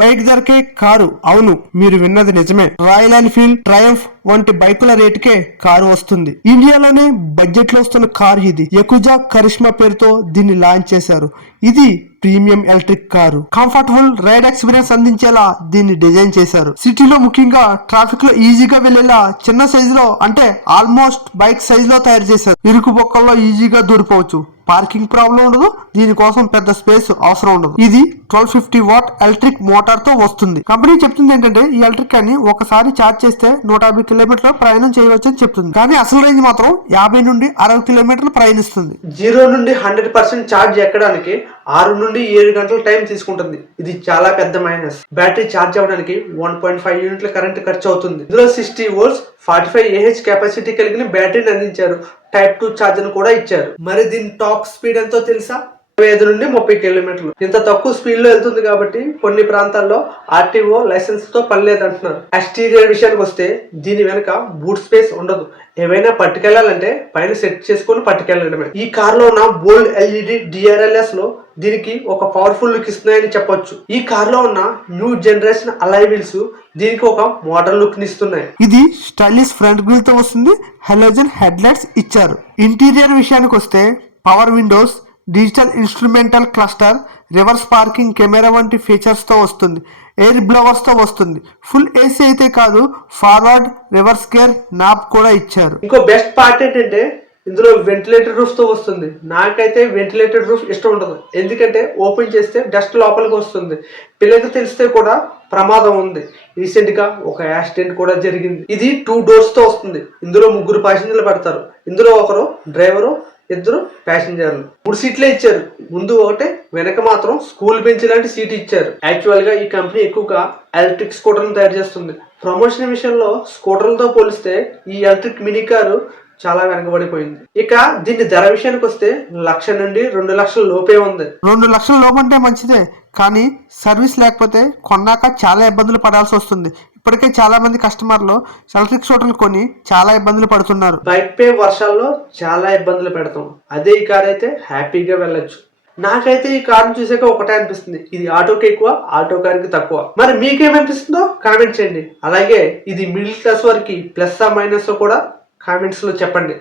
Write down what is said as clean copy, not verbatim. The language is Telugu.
బైక్ ధరకే కారు. అవును, మీరు విన్నది నిజమే. రాయల్ ఎన్ఫీల్డ్, ట్రయంఫ్ వంటి బైకుల రేటుకే కారు వస్తుంది. ఇండియాలోనే బడ్జెట్ లో వస్తున్న కారు ఇది. యకుజా కరిష్మా పేరుతో దీన్ని లాంచ్ చేశారు. ఇది premium electric car. Comfortable ride experience అందించేలా దీన్ని డిజైన్ చేశారు. సిటీలో ముఖ్యంగా ట్రాఫిక్ లో ఈజీగా వెళ్లేలా చిన్న సైజు లో, అంటే ఆల్మోస్ట్ బైక్ సైజ్ లో తయారు చేశారు. ఇరుకు బొక్కల్లో ఈజీగా దూరిపోవచ్చు. పార్కింగ్ ప్రాబ్లం ఉండదు. దీనికోసం పెద్ద స్పేస్ అవసరం ఉండదు. ఇది 1250 వాట్ ఎలక్ట్రిక్ మోటార్ తో వస్తుంది. కంపెనీ చెప్తుంది ఏంటంటే ఈ ఎలక్ట్రిక్ అని ఒకసారి ఛార్జ్ చేస్తే 150 కిలోమీటర్ల ప్రయాణం చేయవచ్చు అని చెప్తుంది. కానీ అసలు రేంజ్ మాత్రం 50 నుండి 60 కిలోమీటర్లు ప్రయాణిస్తుంది. 0 నుండి 100% ఛార్జ్ ఎక్కడానికి 6 నుండి 7 గంటల టైం తీసుకుంటుంది. ఇది చాలా పెద్ద మైనస్. బ్యాటరీ ఛార్జ్ అవ్వడానికి 1.5 యూనిట్ల కరెంట్ ఖర్చు అవుతుంది. ఇందులో 60 వోల్ట్స్ 45 AH కెపాసిటీ కలిగిన బ్యాటరీని అందించారు. టైప్ 2 ఛార్జర్ కూడా ఇచ్చారు. మరి దీని టాప్ స్పీడ్ ఎంతో తెలుసా? 25 నుండి 30 కిలోమీటర్లు. ఇంత తక్కువ స్పీడ్ లో వెళ్తుంది కాబట్టి కొన్ని ప్రాంతాల్లో RTO లైసెన్స్ తో పని లేదంటున్నారు. ఎక్స్టీరియర్ విషయానికి వస్తే దీని వెనక బూట్ స్పేస్ ఉండదు. ఏవైనా పట్టుకెళ్లాలంటే పైన సెట్ చేసుకుని పట్టుకెళ్లడమే. ఈ కార్ లో ఉన్న బోల్డ్ LED DRLS లో దీనికి ఒక పవర్ఫుల్ లుక్ ఇస్తున్నాయని చెప్పొచ్చు. ఈ కార్ లో ఉన్న న్యూ జనరేషన్ అలాయ్ వీల్స్ దీనికి ఒక మోడర్న్ లుక్ ని ఇస్తున్నాయి. ఇది స్టైలిష్ ఫ్రంట్ గ్రిల్ తో వస్తుంది. హెలోజన్ హెడ్ లైట్స్ ఇచ్చారు. ఇంటీరియర్ విషయానికి వస్తే power Windows, digital instrumental cluster, reverse parking camera వంటి ఫీచర్స్ తో వస్తుంది. ఎయిర్ బ్లోవర్స్ తో వస్తుంది. ఫుల్ AC అయితే కాదు, ఫార్వర్డ్ రివర్స్ గేర్ నాబ్ కూడా ఇచ్చారు. ఇంకో బెస్ట్ పార్ట్ ఏంటంటే ఇందులో వెంటిలేటెడ్ రూఫ్ తో వస్తుంది. నాకైతే వెంటిలేటెడ్ రూఫ్ ఇష్టం ఉండదు. ఎందుకంటే ఓపెన్ చేస్తే డస్ట్ లోపలికి వస్తుంది. పిల్లలకి తెలిస్తే కూడా ప్రమాదం ఉంది. రీసెంట్ గా ఒక యాక్సిడెంట్ కూడా జరిగింది. ఇది 2 డోర్స్ తో వస్తుంది. ఇందులో 3 ప్యాసింజర్లు పడతారు. ఇందులో ఒకరు డ్రైవరు, 2 ప్యాసింజర్లు. 3 సీట్లే ఇచ్చారు. ముందు ఒకటే, వెనక మాత్రం స్కూల్ బెంచ్ లాంటి సీట్ ఇచ్చారు. యాక్చువల్ గా ఈ కంపెనీ ఎక్కువగా ఎలక్ట్రిక్ స్కూటర్లను తయారు చేస్తుంది. ప్రమోషన్ విషయంలో స్కూటర్లతో పోలిస్తే ఈ ఎలక్ట్రిక్ మినీ కారు చాలా వెనకబడిపోయింది. ఇక దీని ధర విషయానికి వస్తే 1,00,000 నుండి 2 లక్షల లోపే ఉంది. 2 లక్షల లోపంటే మంచిదే, కానీ సర్వీస్ లేకపోతే కొన్నాక చాలా ఇబ్బందులు పడాల్సి వస్తుంది. ఇప్పటికే చాలా మంది కస్టమర్లు ఎలక్ట్రిక్ స్కూటర్లు కొని చాలా ఇబ్బందులు పడుతున్నారు. బైక్ పే వర్షాల్లో చాలా ఇబ్బందులు పెడతాం. అదే ఈ కార్ అయితే హ్యాపీగా వెళ్ళొచ్చు. నాకైతే ఈ కార్ చూసాక ఒకటే అనిపిస్తుంది, ఇది ఆటోకి ఎక్కువ, ఆటో కార్కి తక్కువ. మరి మీకేమనిపిస్తుందో కామెంట్ చేయండి. అలాగే ఇది మిడిల్ క్లాస్ వారికి ప్లస్ మైనస్ కూడా కామెంట్స్ లో చెప్పండి.